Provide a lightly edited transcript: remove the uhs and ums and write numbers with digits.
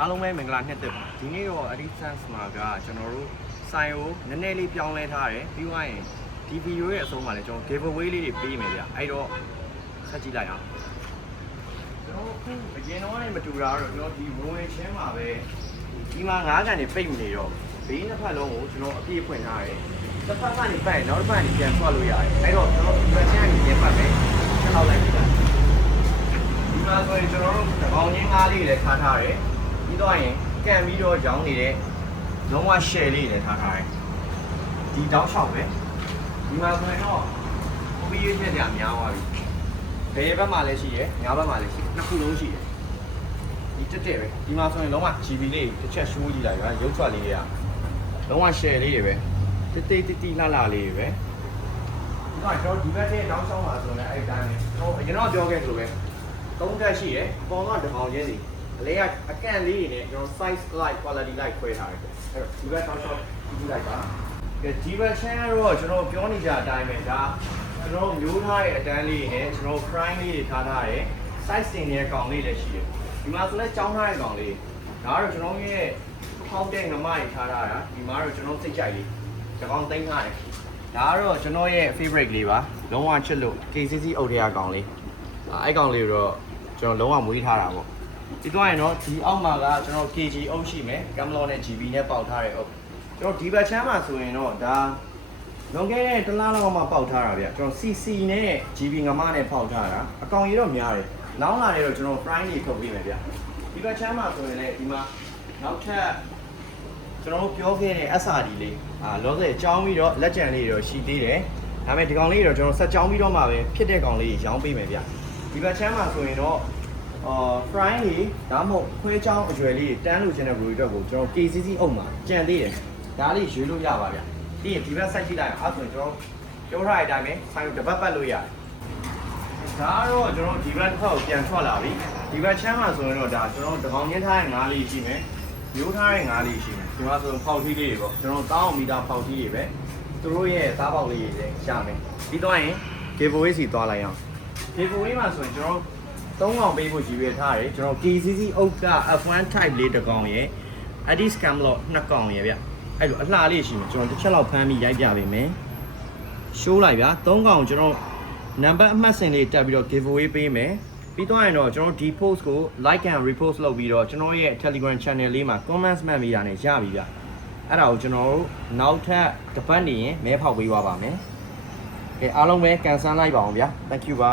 အားလုံးပဲမင်္ဂလာနှစ်သက်ပါဒီနေ့တော့ Edisons မှာကကျွန်တော်တို့ဆိုင်ကိုနည်းနည်းလေးပြောင်းလဲထားတယ်ပြီးသွားရင်ဒီဗီဒီယိုရဲ့အဆုံးမှာလည်းကျွန်တော် giveaway လေးတွေပေးမယ်ဗျအဲ့တော့ဆက်ကြည့်လိုက်အောင်ကျွန်တော်အခုအရင်တော့လည်းမတူတာတော့ကျွန်တော်ဒီဝင်ချင်းမှာပဲဒီမှာ9ကန်နေပိတ်မနေတော့ဘေးနှစ်ဖက်လုံးကိုကျွန်တော်အပြည့်ဖွင့်ထားတယ်တစ်ဖက်ကနေပတ်ရင်နောက်တစ်ဖက်ကနေပြန်ထွက်လို့ရတယ်အဲ့တော့ကျွန်တော်ဒီဘက်ချင်းကနေပြန်ပတ်မယ်ဆက်လောက်လိုက်ပြီဒီမှာဆိုရင်ကျွန်တော်တို့တကောင်ချင်းကားလေးလည်းထားထားတယ်ပြီးတော့ရင်ကန်ပြီးတော့ရောင်းနေတဲ့လုံးဝ share လေးလည်းထားထားတယ်ဒီတောက်လျှောက်ပဲဒီမှာဆိုရင်တော့ကိုပြီးရွေးချက်ကြများသွားပြီဘယ်ဘက်မှာလည်းရှိရယ်ညာဘက်မှာလည်းရှိနှစ်ခုလုံးရှိတယ်ဒီတက်တဲ့ပဲဒီမှာဆိုရင်လုံးဝ GB လေးတစ်ချက်ရှိုးကြည့်လိုက်ပါရုပ်ချလေးတွေကလုံးဝ share လေးတွေပဲတိတ်တိလှလှလေးတွေပဲဒီကကျွန်တော်ဒီဘက်တဲ့တောက်လျှောက်မှာဆိုရင်အဲ့ဒီတိုင်းပဲဟိုအရင်တော့ပြောခဲ့သလိုပဲ3တက်ရှိရယ်အပေါ်ကတစ်ကောင်ချင်းစီအလဲကအကန့်လေးတွေနဲ့ကျွန်တော် size like quality like ခွဲထားတယ်အဲ့တော့ဒီဘက်တောက်လျှောက်ကြည့်လိုက်ပါကဲဒီဘက် channel တော့ကျွန်တော်ပြောနေကြအတိုင်းပဲဒါကျွန်တော်မျိုးထားတဲ့အတန်းလေးနဲ့ကျွန်တော် prime လေးတွေထားထားတယ် size တင်နေတဲ့ကောင်လေးလည်းရှိတယ်ဒီမှာဆိုလဲကြောင်းထားတဲ့ကောင်လေးဒါကတော့ကျွန်တော်ရဲ့ထောက်တဲ့ငမတွေထားထားတာဒီမှာတော့ကျွန်တော်စိတ်ကြိုက်လေးဒီကောင်သိမ်းထားတယ်ဒါကတော့ကျွန်တော်ရဲ့ favorite လေးပါလုံးဝချစ်လို့ KCC အုတ်ထဲကကောင်လေးအဲ့ကောင်လေးတော့ကျွန်တော်လုံးဝမွေးထားတာပေါ့ဒီတော့ရင်တော့ဒီအောက်မှာကကျွန်တော် KG အုပ်ရှိမယ်ကမ်မလောနဲ့ GB နဲ့ပေါက်ထားတဲ့အုပ်ကျွန်တော်ဒီဘက်ချမ်းမှာဆိုရင်တော့ဒါလွန်ခဲ့တဲ့တစ်လလောက်မှပေါက်ထားတာဗျကျွန်တော် CC နဲ့ GB ငမနဲ့ပေါက်ထားတာအကောင်ကြီးတော့များတယ်လောင်းလာတယ်တော့ကျွန်တော် prime တွေထုတ်ပေးမယ်ဗျဒီဘက်ချမ်းမှာဆိုရင်လည်းဒီမှာနောက်ထပ်ကျွန်တော်ပြောခဲ့တဲ့ SRD လေးလောဆယ်ကြောင်းပြီးတော့လက်ကျန်လေးတွေတော့ရှိသေးတယ်ဒါပေမဲ့ဒီကောင်လေးတွေတော့ကျွန်တော်ဆက်ကြောင်းပြီးတော့မှပဲဖြစ်တဲ့ကောင်လေးရောင်းပေးမယ်ဗျဒီဘက်ချမ်းမှာဆိုရင်တော့frying လေးဒါမှမဟုတ်ခွဲချောင်းအကျွယ်လေးတန်းလို့ခြင်းတဲ့ brew အတွက်ကိုကျွန်တော် KCC အုပ်မှာကြံသေးတယ်ဒါလေးရွေးလို့ရပါဗျပြီးရင်ဒီဘက်ဆက်ကြည့်လိုက်အောင်အဲ့ဆိုရင်ကျွန်တော်ပြောထားတဲ့အတိုင်းပဲဆိုင်ကိုတစ်ပတ်ပတ်လို့ရတယ်ဒါတော့ကျွန်တော်ဒီဘက်တစ်ခါကိုပြန်ထွက်လာပြီဒီဘက်ချမ်းမှာဆိုရင်တော့ဒါကျွန်တော်တကောင်ချင်းထားတဲ့ငါးလေးရှိမယ်မျိုးထားတဲ့ငါးလေးရှိမယ်ဒီမှာဆိုရင်ပေါက်ထီးလေးတွေပေါ့ကျွန်တော်1000မီတာပေါက်ထီးတွေပဲသူတို့ရဲ့သားပေါက်လေးတွေလည်းရမယ်ပြီးတော့ရင် giveaway စီသွားလိုက်အောင် giveaway မှာဆိုရင်ကျွန်တော်3កောင်ပေးဖို့ကြီးပြထားတယ်ကျွန်တော် KCC အုတ်က F1 type လေးတစ်ကောင်ရယ် Adis Camlot 2កောင်ရယ်ဗျအဲ့လိုအလှလေးရှိမယ်ကျွန်တော်တစ်ချက်လောက်ဖမ်းပြီးရိုက်ပြပေးမယ်ရှိုးလိုက်ဗျ3កောင်ကျွန်တော်နံပါတ်အမှတ်စဉ်လေးတက်ပြီးတော့ giveaway ပေးမယ်ပြီးတော့ရင်တော့ကျွန်တော်ဒီ post ကို like and repost လုပ်ပြီးတော့ကျွန်တော်ရဲ့ Telegram channel လေးမှာ comments မှတ်မိတာနဲ့ရပြီဗျအဲ့ဒါကိုကျွန်တော်တို့နောက်ထပ်တစ်ပတ်နေရင်မဲဖောက်ပေးသွားပါမယ်ကဲအားလုံးပဲကန်ဆန်းလိုက်ပါအောင်ဗျ thank you ပါ